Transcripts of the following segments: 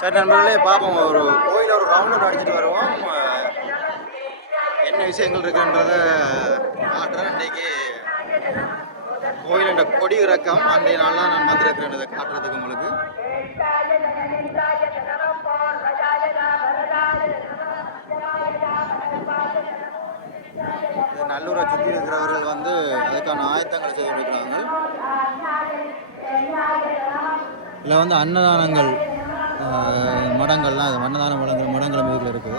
சரி நண்பர்களே பார்ப்போம். ஒரு கோயில் ஒரு ரவுண்ட் அடிச்சுட்டு வருவோம். என்ன விஷயங்கள் இருக்குன்றத காட்டுறேன். இன்னைக்கு கோயிலோட கொடி இறக்கம் அன்றைய நாள்லாம் நான் வந்திருக்கிறேன். காட்டுறதுக்கு உங்களுக்கு. இது நல்லூரை சுற்றி இருக்கிறவர்கள் வந்து அதுக்கான ஆயத்தங்களை செய்து இருக்கிறாங்க. இதில் வந்து அன்னதானங்கள் மடங்கள்லாம் அது அன்னதான மடங்கள் மடங்கள் இதில் இருக்குது.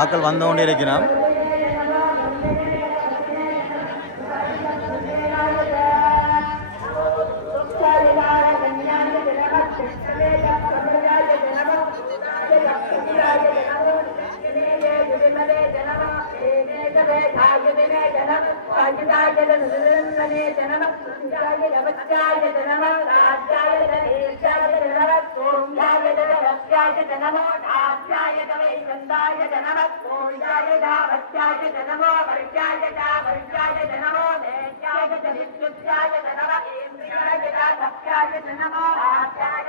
ஆக்கள் வந்து கொண்டே இருக்கிறான். జగదృందనే జనమ కుంజాయ నమస్కాయ జనమ రాజ్యాయ జనేశాయ జనమ సోమ్యాయ జనరస్యాయ జనమ రాజ్యాయ జవైకందాయ జనమ కోశాయ జావస్యాయ జనమో వర్గాయ జావర్గాయ జనమో వేద్యాయ జనిత్యుత్యాయ జనమ ఏంద్రియాయ జాసక్యాయ జనమో రాజ్యాయ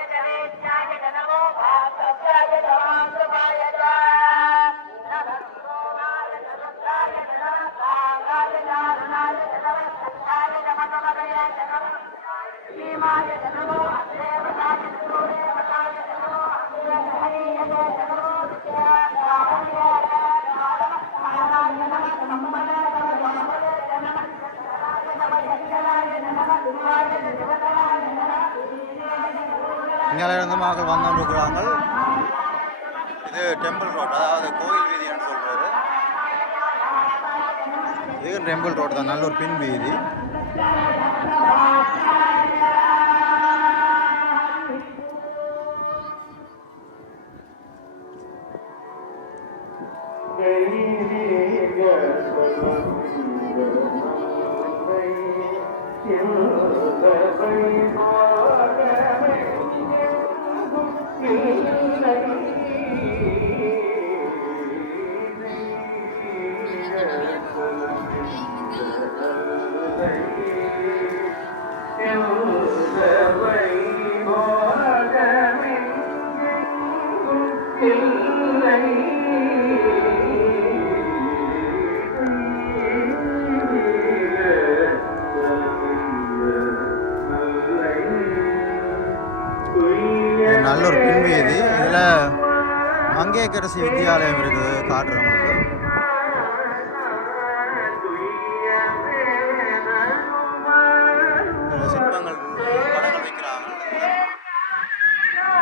இருந்து மக்கள் வந்து கொண்டிருக்கிறாங்க இது டெம்பிள் ரோட் அதாவது கோயில் வீதின்னு என்று சொல்றாரு இது டெம்பிள் ரோடு தான் நல்ல ஒரு பின் வீதி. இது மங்கையக்கரசி வித்யாலயம் இருக்குது காட்டுறோம் சிற்பங்கள் படங்கள் வைக்கிறாங்க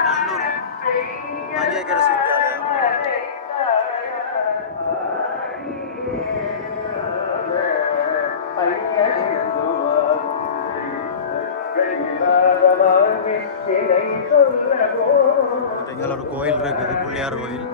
நல்லூர். வித்யாலயம். இங்கே ஒரு கோயில் இருக்குது பிள்ளையார் கோயில்.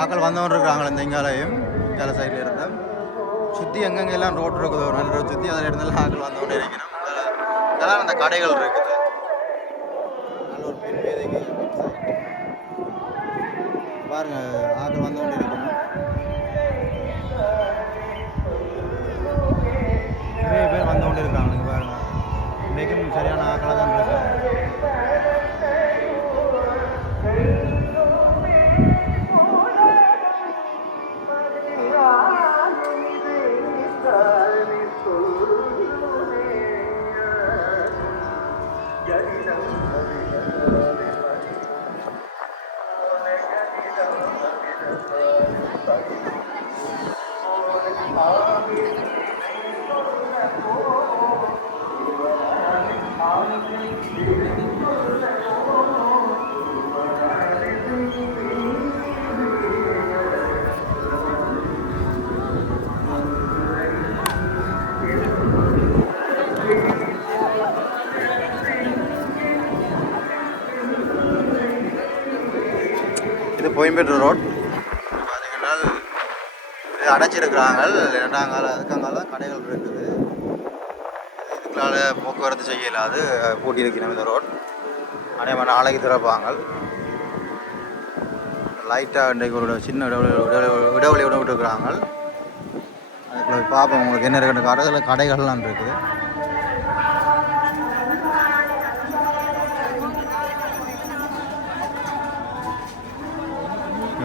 ஆக்கள் வந்தவன் இருக்கிறாங்களே இந்த இங்காலையும் இங்கால சைடில் இருந்த. சுற்றி எங்கெங்கெல்லாம் ரோடு இருக்குது ஒரு நல்ல ரோடு சுற்றி அதில் இருந்தாலும் ஆக்கள் வந்தவொடனே இருக்கணும் இதெல்லாம் அந்த கடைகள் இருக்குது. நல்ல ஒரு பெண் வேதைக்கு பாருங்க ஆக்கள் வந்தவொடனே இருக்கணும் நிறைய பேர் வந்தவொடனே இருக்காங்க பாருங்க. இன்றைக்கும் சரியான ஆக்களாக தான் இருக்காங்க கோயம்பேடு ரோட். பார்த்தீங்கன்னா இது அடைச்சிருக்கிறாங்க. இரண்டாங்கால அதுக்காங்கால கடைகள் இருக்குது. இதுக்குள்ளால போக்குவரத்து செய்ய இல்லாது பூட்டி இருக்கிறோம் இந்த ரோட். அதே மாதிரி நாளைக்கு திறப்பாங்க லைட்டாக இன்றைக்கு ஒரு சின்ன இடைவெளி இடைவெளி விட விட்டுருக்குறாங்க அதுக்குள்ள பார்ப்போம். உங்களுக்கு என்ன இருக்குது கடைகள் கடைகள்லாம் இருக்குது.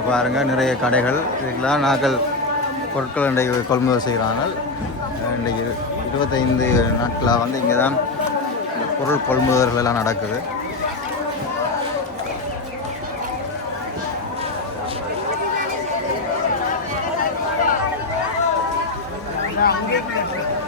பாருங்கள் நிறைய கடைகள். இதுக்கெல்லாம் நாங்கள் பொருட்கள் இன்றைக்கு கொள்முதல் செய்கிறார்கள் இன்றைக்கு இருபத்தைந்து நாட்களாக வந்து இங்கே தான் இந்த பொருள் கொள்முதல்கள் எல்லாம் நடக்குது. வாடகை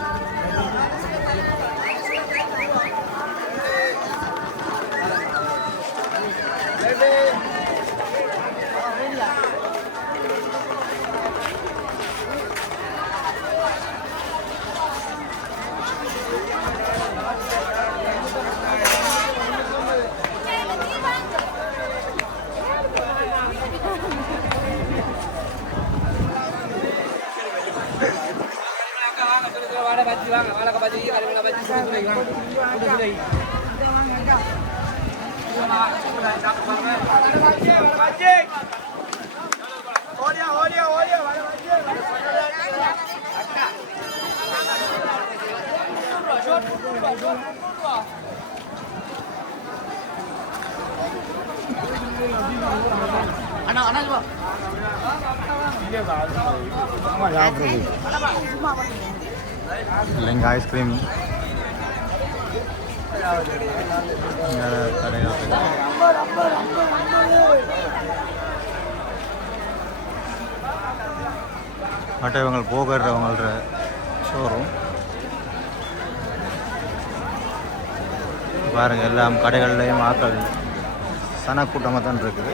கருவேல பஜ்ஜி சுடு சுடு வாங்க சுடு சுடு இல்லைங்க ஐஸ்கிரீம் கடைகள் இருக்கு. மற்றவங்க போகிறவங்கள ஷோரூம் பாருங்க எல்லாம் கடைகள்லையும் ஆக்கள் சன கூட்டமாக தான் இருக்குது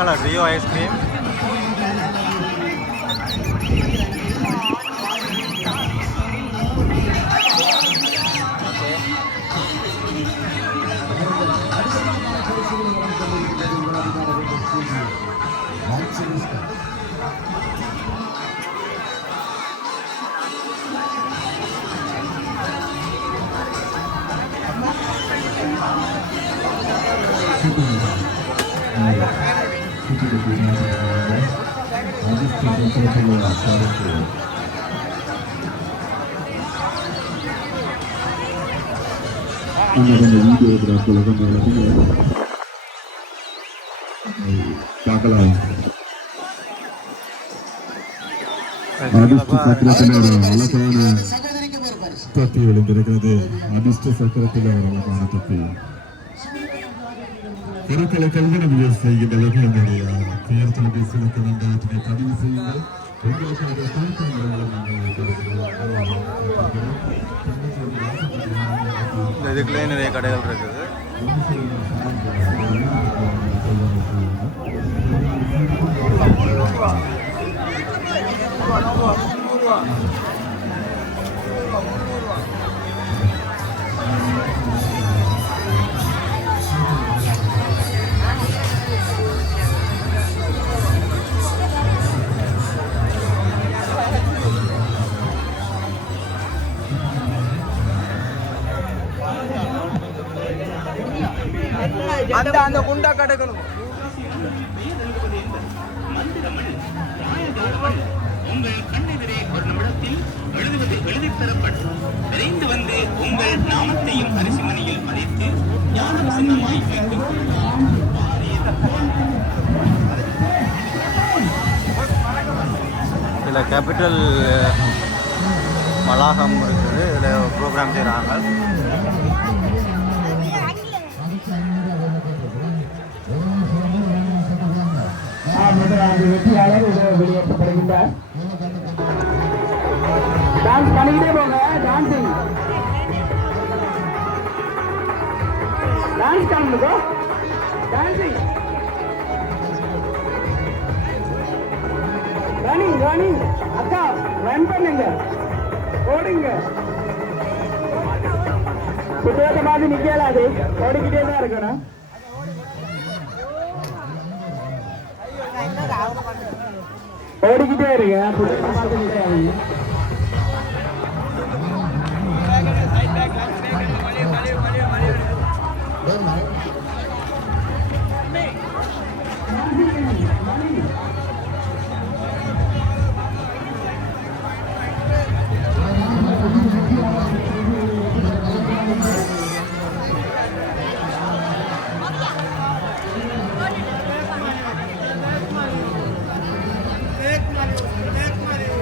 color, Rio ice cream. Ice cream கொஞ்சம் வீடியோகிராஃபில் கொஞ்சம் பார்க்கலாம். அதிர்ஷ்ட சக்கரத்தில் ஒரு அழகான தொப்பி விழுந்திருக்கிறது அதிர்ஷ்ட சக்கரத்தில் ஒரு அழகான தொப்பி. பொருட்களை கல்வனம் செய்கின்ற அளவில் என்னுடைய பெயர் தொலைபேசியில் வேண்டாத்தினை பதிவு செய்யுங்கள் உங்களுக்காக தனித்தன்மைகளை நாங்கள் கொடுக்கிறோம். இதுக்குள்ளேயே நிறைய கடைகள் இருக்குது. அந்த அந்த குண்டா கடக்கணும். உங்கள் கண்ணெதிரே ஒரு நிமிடத்தில் எழுதுவது விரைந்து வந்து உங்கள் நாமத்தையும் அரிசிமனையில் பதித்து ஞானம் சின்னமாய் இதில் கேபிட்டல் வளாகம் இருக்குது. இதில் ப்ரோக்ராம் செய்கிறாங்க முதலாவது வெற்றியாளர் வெளியேற்றப்படுகின்றார். டான்ஸ் பண்ணிக்கிட்டே போங்க டான்சிங் டான்ஸ் காணுங்க டான்சிங் ரனிங் ரனிங் அக்கா ரன் பண்ணுங்க. ஓடுங்க. சுத்தமாக நிக்கலாது. ஓடிக்கிட்டே தான் இருக்கணும். ஓடிக்கிட்டே இருங்க. குதிரத்தை பார்த்து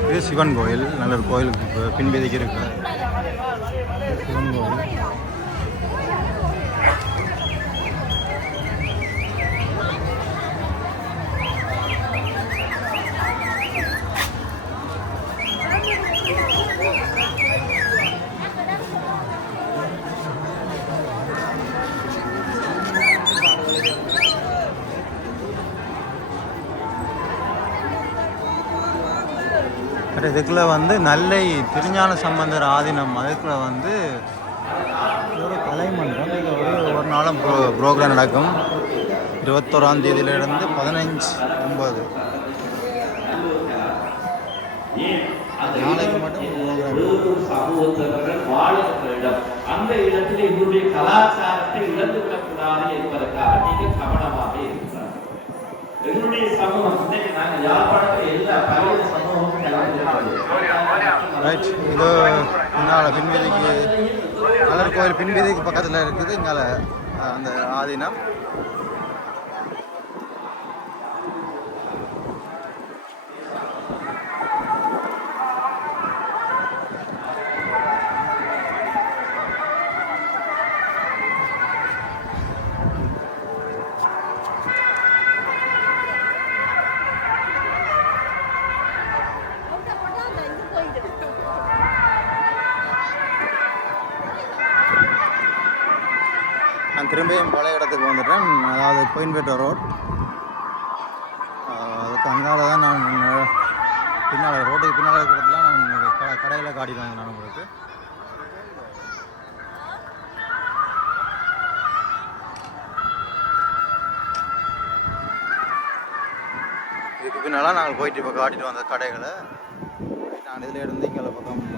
இது சிவன் கோயில். நல்ல ஒரு கோயிலுக்கு பி- பின்வீதிக்கு இருக்கு சிவன் கோயில். இதுக்குள்ள வந்து நல்லை திருஞான சம்பந்தர் ஆதீனம். அதுக்குள்ள வந்து ஒரு கலைமன்றம். இது ஒரு ஒரு நாளும் ப்ரோ ப்ரோக்ராம் நடக்கும். இருபத்தோராம் தேதியிலிருந்து பதினஞ்சு ஒம்பது நாளைக்கு மட்டும் அந்த இடத்தில் எங்களுடைய கலாச்சாரத்தை இழந்து விடக்கூடாது என்பதற்காக நீங்கள் கவனமாக இருக்கிறார் எங்களுடைய சமூகம் நாங்கள் யாழ்ப்பாணத்தில் எல்லா பழைய சமூகம் ரைட் இதோ பின்னால் பின்வீதிக்கு நல்லர் கோயில் பின்வீதிக்கு பக்கத்தில் இருக்குது. இங்கால அந்த ஆதீனம். இடத்துக்கு வந்துட்டேன். அதாவது கோயின்பேட்டை ரோட். அதுக்கு அங்கால தான் நான் பின்னால் ரோட்டுக்கு பின்னால் இருக்கிறதுலாம் நான் க கடையில் காட்டிட்டு வந்தேன் நான் உங்களுக்கு. இதுக்கு பின்னால் நாங்கள் போயிட்டு இப்போ காட்டிட்டு வந்த கடைகளை நான் இதில் இருந்து இங்கே பக்கம்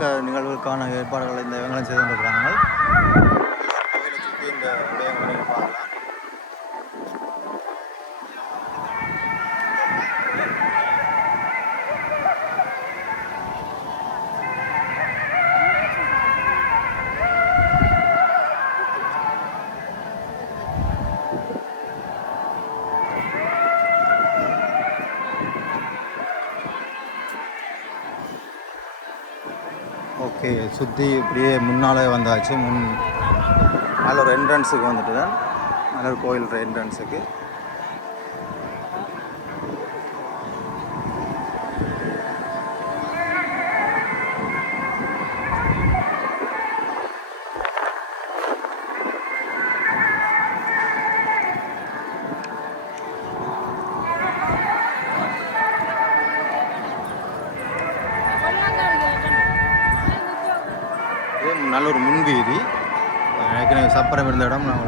கொடியை நிகழ்வுக்கான ஏற்பாடுகளை இந்த இவங்களும் செய்து கொண்டிருக்கிறாங்க. சுற்றி இப்படியே முன்னாலே வந்தாச்சு. முன் அதில் ஒரு என்ட்ரன்ஸுக்கு வந்துட்டு தான் அதில் ஒரு கோயில் என்ட்ரன்ஸுக்கு இது ஒரு இருந்த இடம் நான்